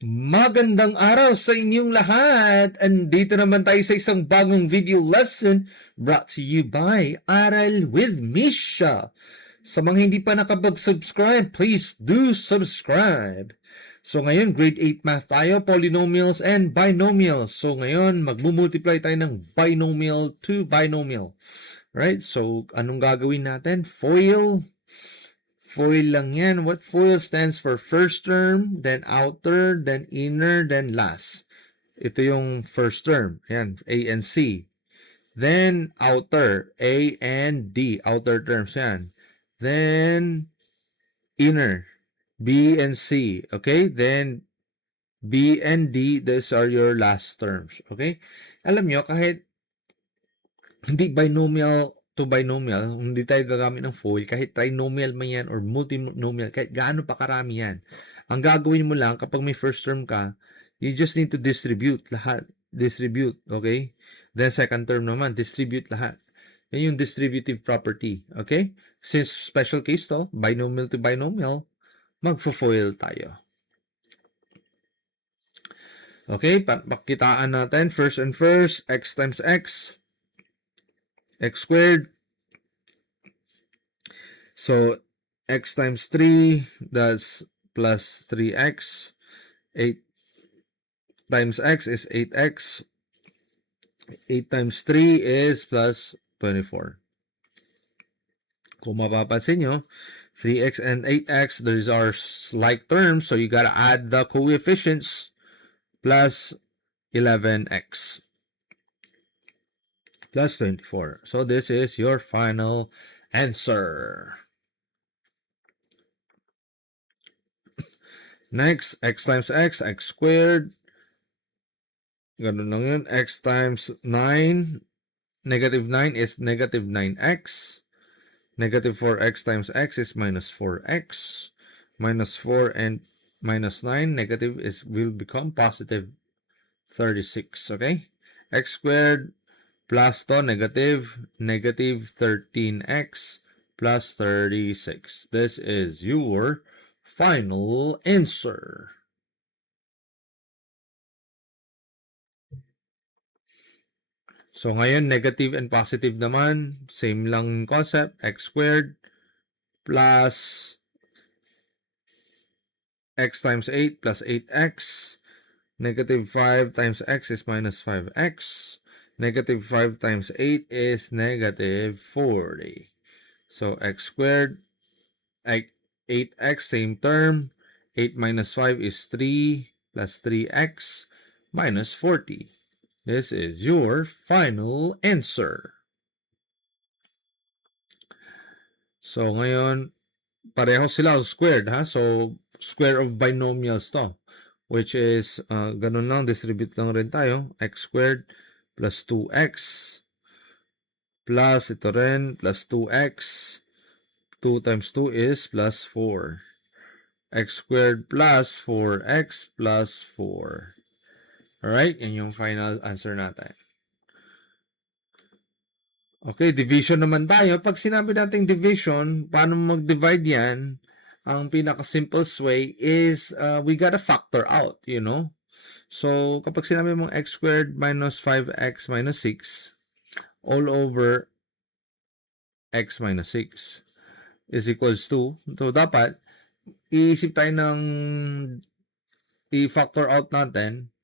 Magandang araw sa inyong lahat! Andito naman tayo sa isang bagong video lesson brought to you by Aral with Misha. Sa mga hindi pa nakapag-subscribe, please do subscribe. So ngayon, grade 8 math tayo, polynomials and binomials. So ngayon, magmumultiply tayo ng binomial to binomial. Right? So anong gagawin natin? Foil lang yan. What FOIL stands for first term, then outer, then inner, then last. Ito yung first term. Ayan, A and C. Then outer, A and D. Outer terms yan. Then inner, B and C. Okay? Then B and D, these are your last terms. Okay? Alam nyo, kahit hindi binomial to binomial, hindi tayo gagamit ng FOIL, kahit trinomial man yan or multinomial, kahit gaano pa karami yan. Ang gagawin mo lang kapag may first term ka, you just need to distribute lahat. Distribute, okay? Then second term naman, distribute lahat. Yan yung distributive property, okay? Since special case to, binomial to binomial, magfo-FOIL tayo. Okay, pakitaan natin, first and first, x times x squared. So, x times 3, that's plus 3x. 8 times x is 8x. 8 times 3 is plus 24. Kung mapapansin nyo, 3x and 8x, those are like terms, so you gotta add the coefficients plus 11x. Plus 24. So this is your final answer. Next, x times x squared. Ganun lang yun. X times 9. Negative 9 is negative 9x. Negative 4x times x is minus 4x. Minus 4 and minus 9. Negative will become positive 36. Okay? X squared plus to negative 13x plus 36. This is your final answer. So ngayon, negative and positive naman, same lang concept, x squared plus x times 8 plus 8x. Negative 5 times x is minus 5x. Negative 5 times 8 is negative 40. So, x squared, 8x, same term. 8 minus 5 is 3 plus 3x minus 40. This is your final answer. So, ngayon, pareho sila squared, ha? So, square of binomials to. Which is, ganun lang, distribute lang rin tayo. X squared plus 2x plus ito rin plus 2x. 2 times 2 is plus 4. X squared plus 4x plus 4. Alright, yan yung final answer natin. Okay, division naman tayo. Pag sinabi natin division, paano mag-divide yan? Ang pinaka-simplest way is we gotta factor out, you know? So, kapag sinabi mong x squared minus 5x minus 6 all over x minus 6 is equals to, so dapat, iisip tayo ng i-factor out natin,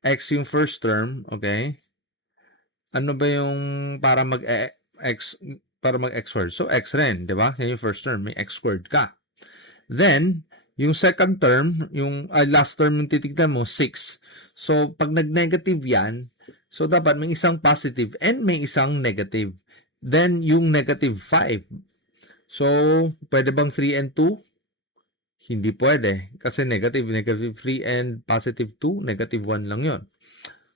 x yung first term, okay? Ano ba yung para mag-x squared? So, x rin, di ba? Yan yung first term, may x squared ka. Then, yung second term, yung last term yung titignan mo, 6. So, pag nag-negative yan, so dapat may isang positive and may isang negative. Then, yung negative 5. So, pwede bang 3 and 2? Hindi pwede. Kasi negative 3 and positive 2, negative 1 lang yon.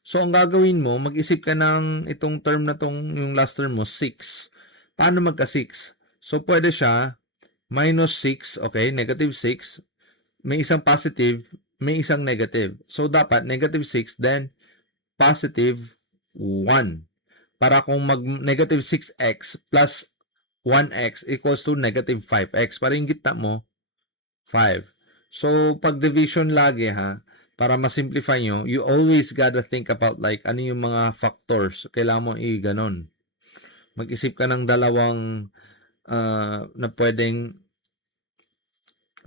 So, ang gagawin mo, mag-isip ka ng itong term na tong, yung last term mo, 6. Paano magka-6? So, pwede siya, minus 6, okay, negative 6, may isang positive, may isang negative. So, dapat negative 6, then positive 1. Para kung mag-negative 6x plus 1x equals to negative 5x. Para yung gitna mo, 5. So, pag division lagi ha, para ma-simplify nyo, you always gotta think about like ano yung mga factors. Kailangan mo i-ganon. Mag-isip ka ng dalawang na pwedeng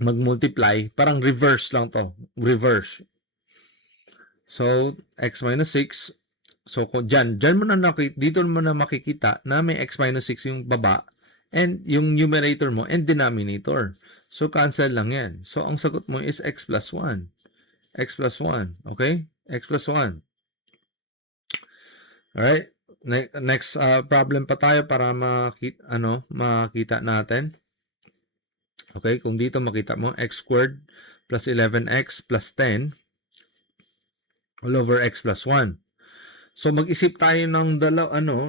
mag-multiply. Parang reverse lang to. Reverse. So, x minus 6. So, dyan mo na dito mo na makikita na may x minus 6 yung baba and yung numerator mo and denominator. So, cancel lang yan. So, ang sagot mo is x plus 1. X plus 1. Okay? X plus 1. Alright? Next problem pa tayo para makita natin. Okay? Kung dito makita mo, x squared plus 11x plus 10 all over x plus 1. So, mag-isip tayo ng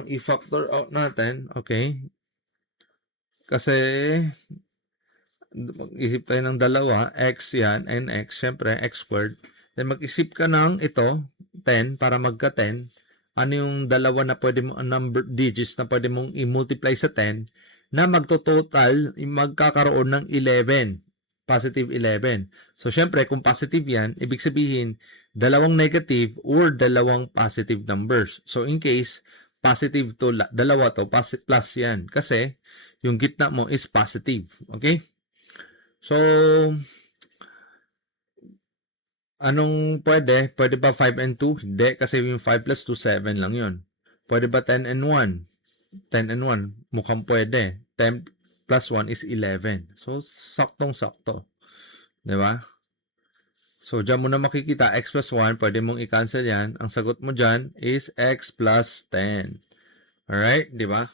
i-factor out natin. Okay? Kasi, mag-isip tayo ng dalawa, x yan, and x, syempre, x squared. Then, mag-isip ka ng ito, 10, para magka-10. Ano yung dalawa na pwede mo, number digits na pwede mong i-multiply sa 10, na magto-total, magkakaroon ng 11. Positive 11. So, syempre, kung positive yan, ibig sabihin, dalawang negative or dalawang positive numbers. So, in case, positive to, dalawa to, plus yan. Kasi, yung gitna mo is positive. Okay? So, anong pwede? Pwede ba 5 and 2? Hindi, kasi yung 5 plus 2, 7 lang yun. Pwede ba 10 and 1? 10 and 1, mukhang pwede. 10 plus 1 is 11. So, saktong-sakto. Diba? So, dyan mo na makikita, x plus 1, pwede mong i-cancel yan. Ang sagot mo dyan is x plus 10. Alright? Diba?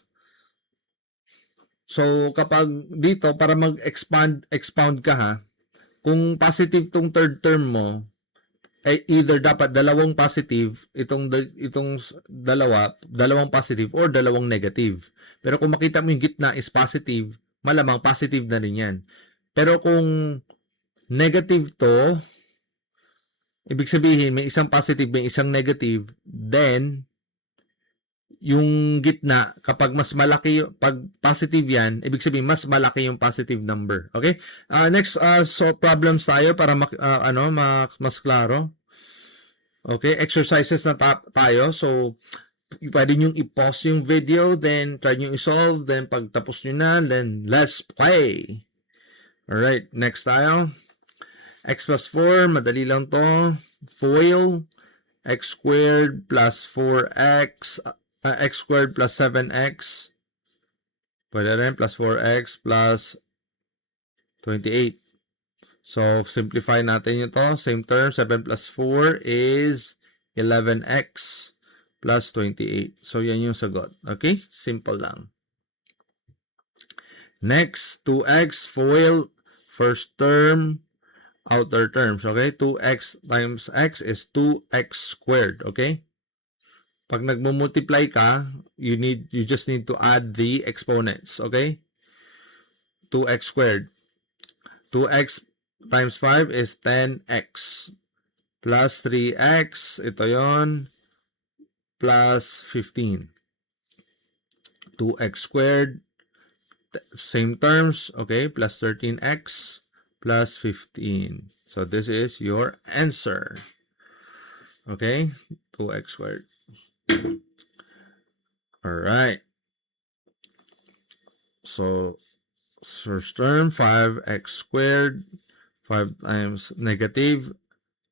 So, kapag dito, para expound ka ha, kung positive tong third term mo, either dapat dalawang positive, itong dalawang positive or dalawang negative. Pero kung makita mo yung gitna is positive, malamang positive na rin yan. Pero kung negative to, ibig sabihin may isang positive, may isang negative, then yung gitna, kapag mas malaki, pag positive yan, ibig sabihin mas malaki yung positive number. Okay? Next, solve problems tayo para mas klaro. Okay? Exercises na tayo. So, pwede nyo i-pause yung video, then try nyo i-solve, then pag tapos nyo na, then let's play. Alright, next tayo. X plus 4, madali lang to. FOIL, x squared plus 4x, x squared plus 7x. Pwede rin, plus 4x plus 28. So, simplify natin ito. Same term, 7 plus 4 is 11x plus 28. So, yan yung sagot. Okay? Simple lang. Next, 2x, FOIL, first term, outer terms. Okay? 2x times x is 2x squared. Okay? Pag nagmo-multiply ka, you just need to add the exponents. Okay? 2x squared. 2x times 5 is 10x. Plus 3x, ito yon, plus 15. 2x squared, same terms, okay, plus 13x, plus 15. So, this is your answer. Okay? 2x squared. Alright. So, first term, 5x squared, 5 times negative,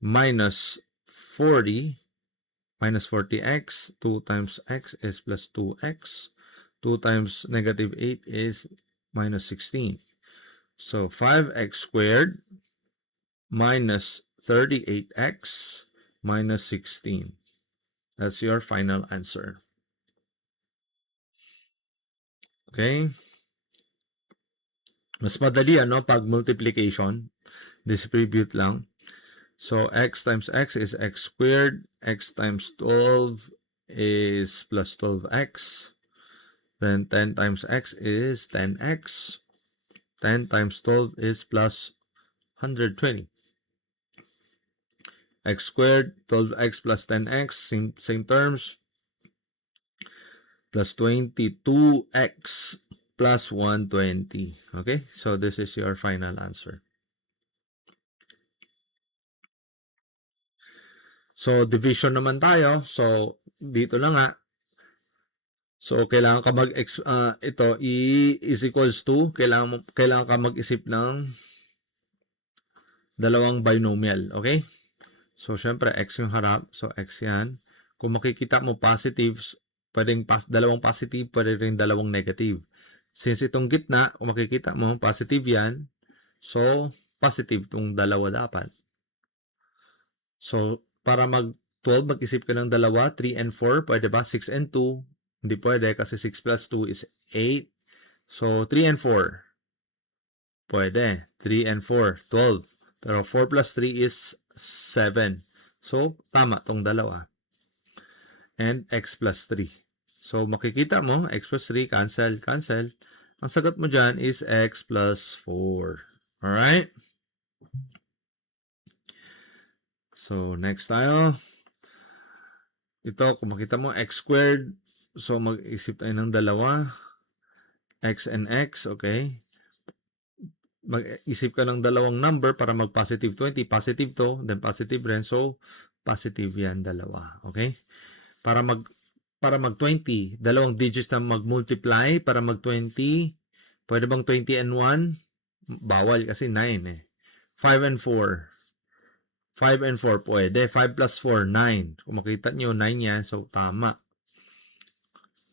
minus 40, minus 40x, 2 times x is plus 2x, 2 times negative 8 is minus 16. So, 5x squared minus 38x minus 16. That's your final answer. Okay? Mas madali, pag multiplication. Distribute lang. So, x times x is x squared. X times 12 is plus 12x. Then 10 times x is 10x. 10 times 12 is plus 120. X squared, 12x plus 10x, same terms. Plus 22x plus 120. Okay? So, this is your final answer. So, division naman tayo. So, dito na nga. So, kailangan ka ito, is equals to, kailangan ka mag-isip ng dalawang binomial. Okay? So, syempre, x yung harap. So, x yan. Kung makikita mo positive, pwedeng dalawang positive, pwede rin dalawang negative. Since itong gitna, kung makikita mo, positive yan. So, positive itong dalawa dapat. So, para mag-12, mag-isip ka ng dalawa, 3 and 4. Pwede ba? 6 and 2. Hindi pwede kasi 6 plus 2 is 8. So, 3 and 4. Pwede. 3 and 4, 12. Pero 4 plus 3 is 7. So, tama tong dalawa. And x plus 3. So, makikita mo, x plus 3, cancel, cancel. Ang sagot mo dyan is x plus 4. Alright? So, next tayo. Ito, kung makita mo, x squared. So, mag-isip tayo ng dalawa. X and x, okay? Mag-isip ka ng dalawang number para mag-positive 20. Positive to, then positive rin. So, positive yan, dalawa. Okay? Para mag-20, dalawang digits na mag-multiply para mag-20. Pwede bang 20 and 1? Bawal kasi 9 eh. 5 and 4. 5 and 4 pwede. 5 plus 4, 9. Kung makita nyo, 9 yan. So, tama.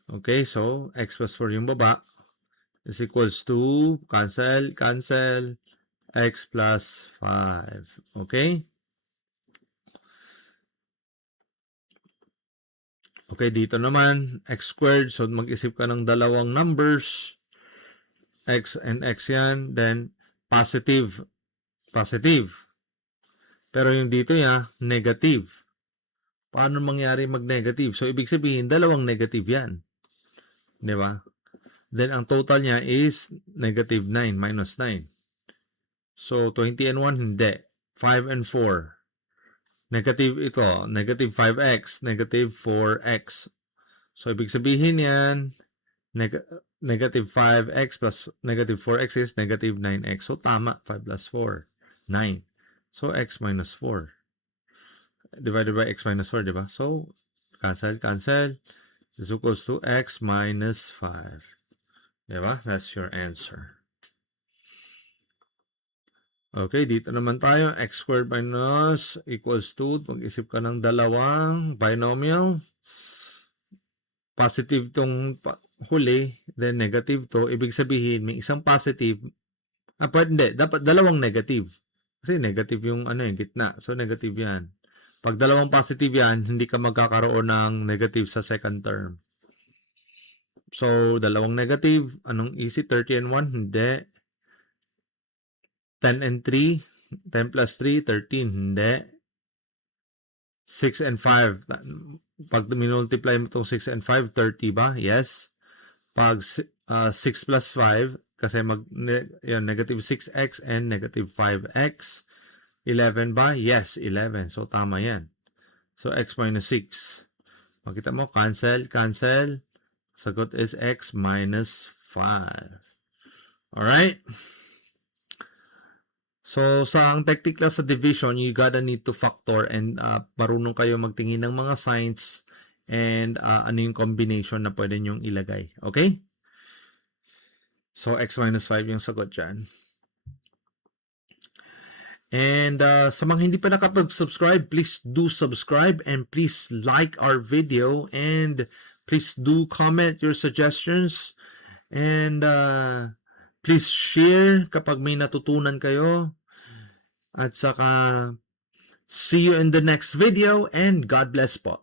Okay, so, x plus 4 yung baba is equals to, cancel, cancel, x plus 5. Okay? Okay, dito naman, x squared. So, mag-isip ka ng dalawang numbers. X and x yan. Then, positive. Positive. Pero yung dito ya, negative. Paano mangyari mag-negative? So, ibig sabihin, dalawang negative yan. Di ba? Then, ang total niya is negative 9, minus 9. So, 20 and 1, hindi. 5 and 4. Negative ito, negative 5x, negative 4x. So, ibig sabihin yan, negative 5x plus negative 4x is negative 9x. So, tama, 5 plus 4, 9. So, x minus 4. Divided by x minus 4, diba? So, cancel, cancel. Is equals to x minus 5. Diba? That's your answer. Okay, dito naman tayo. X squared minus equals to, mag-isip ka ng dalawang binomial. Positive tong huli, then negative to. Ibig sabihin, may isang positive. Pwede, hindi. Dapat dalawang negative. Kasi negative yung gitna. So, negative yan. Pag dalawang positive yan, hindi ka magkakaroon ng negative sa second term. So, dalawang negative. Anong easy? 30 and 1? Hindi. 10 and 3. 10 plus 3, 13. Hindi. 6 and 5. Pag minultiply mo itong 6 and 5, 30 ba? Yes. Pag 6 plus 5, kasi negative 6x and negative 5x. 11 ba? Yes, 11. So, tama yan. So, x minus 6. Makita mo, cancel, cancel. Sagot is x minus 5. Alright? So, sa ang technique lang sa division, you gotta need to factor and marunong kayo magtingin ng mga signs and ano yung combination na pwede nyong ilagay. Okay? So, x minus 5 yung sagot dyan. And sa mga hindi pa nakapag-subscribe, please do subscribe and please like our video and please do comment your suggestions and please share kapag may natutunan kayo. At saka see you in the next video and God bless po.